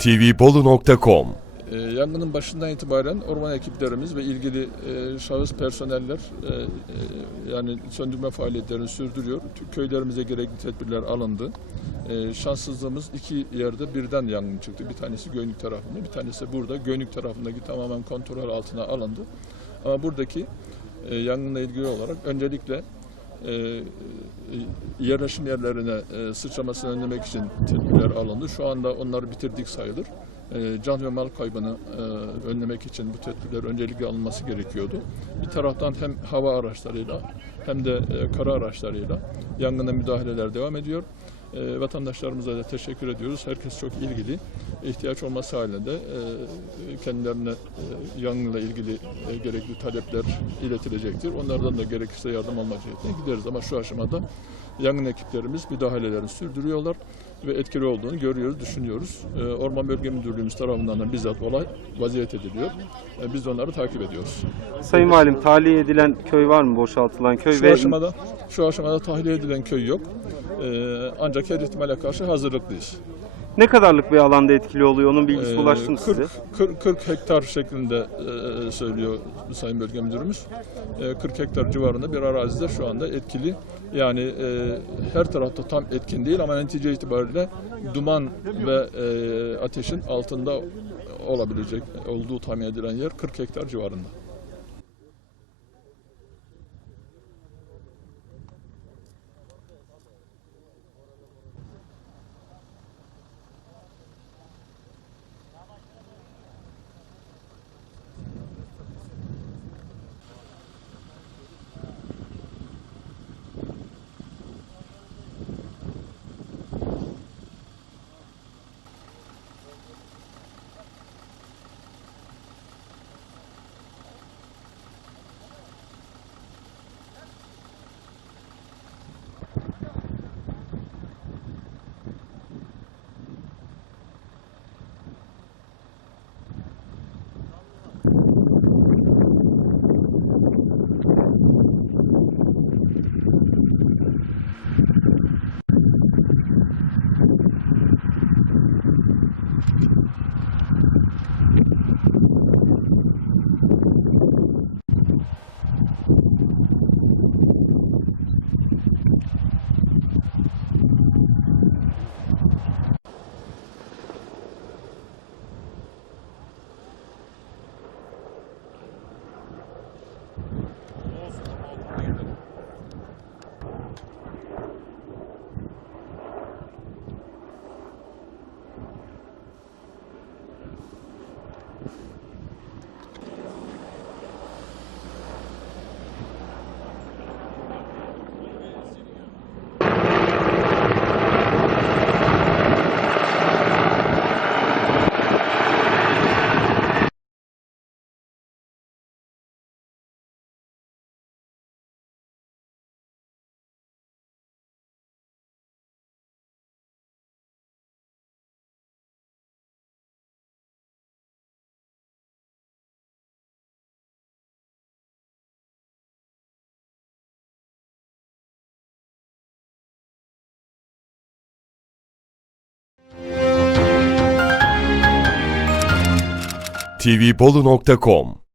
tvbolu.com Ee, Yangının başından itibaren orman ekiplerimiz ve ilgili e, şahıs personeller e, e, yani söndürme faaliyetlerini sürdürüyor. Köylerimize gerekli tedbirler alındı. E, şanssızlığımız iki yerde birden yangın çıktı. Bir tanesi Göynük tarafında, bir tanesi burada. Göynük tarafındaki tamamen kontrol altına alındı. Ama buradaki e, yangınla ilgili olarak öncelikle e, e, yerleşim yerlerine e, sıçramasını önlemek için tedbirler alındı. Şu anda onları bitirdik sayılır. E, can ve mal kaybını e, önlemek için bu tedbirler öncelikle alınması gerekiyordu. Bir taraftan hem hava araçlarıyla hem de e, kara araçlarıyla yangına müdahaleler devam ediyor. E, vatandaşlarımıza da teşekkür ediyoruz. Herkes çok ilgili. İhtiyaç olması halinde e, kendilerine e, yangınla ilgili e, gerekli talepler iletilecektir. Onlardan da gerekirse yardım alma cihetine gideriz. Ama şu aşamada yangın ekiplerimiz müdahalelerini sürdürüyorlar ve etkili olduğunu görüyoruz, düşünüyoruz. E, Orman Bölge Müdürlüğümüz tarafından da bizzat olay vaziyet ediliyor. E, Biz de onları takip ediyoruz. Sayın Valim tahliye edilen köy var mı boşaltılan köy Şu aşamada şu aşamada tahliye edilen köy yok. E, ancak her ihtimale karşı hazırlıklıyız. Ne kadarlık bir alanda etkili oluyor onun bilgisi Ee, ulaştı mı 40, size? 40, 40 hektar şeklinde e, söylüyor Sayın Bölge Müdürümüz. E, 40 hektar civarında bir arazide şu anda etkili. Yani e, her tarafta tam etkin değil ama netice itibariyle duman ve e, ateşin altında olabilecek olduğu tahmin edilen yer 40 hektar civarında. tvbolu.com